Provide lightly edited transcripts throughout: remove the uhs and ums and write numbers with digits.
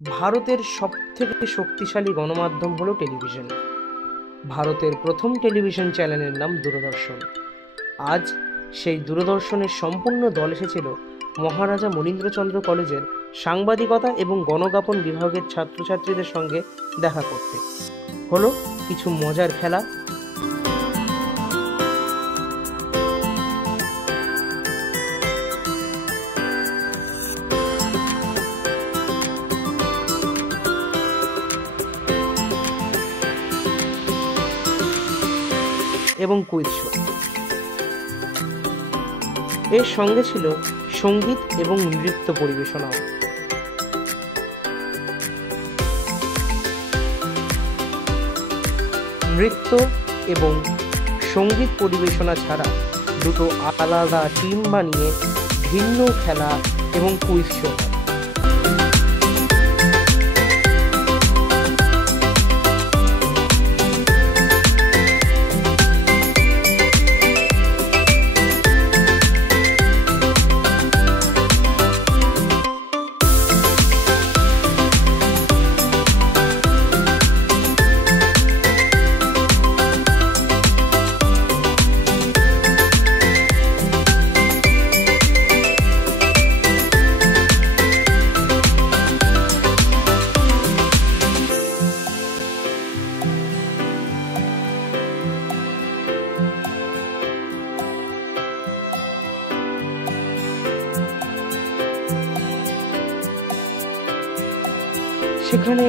ভারতের সবথেকে শক্তিশালী গণমাধ্যম হলো টেলিভিশন। ভারতের প্রথম টেলিভিশন চ্যানেলের নাম দূরদর্শন। আজ সেই দূরদর্শনের সম্পূর্ণ দল এসেছিল মহারাজা মনীন্দ্রচন্দ্র কলেজের সাংবাদিকতা এবং গণজ্ঞাপন বিভাগের ছাত্রছাত্রীদের সঙ্গে দেখা করতে। হলো কিছু মজার খেলা এবং কুইজ শো। এর সঙ্গে ছিল সঙ্গীত এবং নৃত্য পরিবেশনাও। নৃত্য এবং সঙ্গীত পরিবেশনা ছাড়া দুটো আলাদা টিম বানিয়ে ভিন্ন খেলা এবং কুইজ শো হয়। সেখানে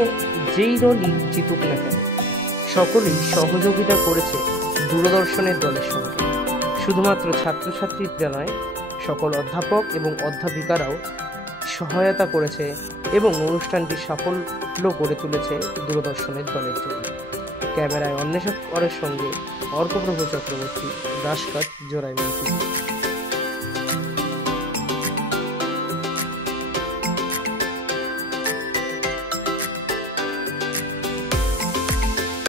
যেই দলই জিতুক না কেন, সকলেই সহযোগিতা করেছে দূরদর্শনের দলের সঙ্গে। শুধুমাত্র ছাত্রছাত্রীরা নয়, সকল অধ্যাপক এবং অধ্যাপিকারাও সহায়তা করেছে এবং অনুষ্ঠানটি সাফল্য করে তুলেছে দূরদর্শনের দলের জন্য। ক্যামেরায় অন্বেষক করের সঙ্গে অর্কপ্রভ চক্রবর্তী, রাজকাট, জোড়াই।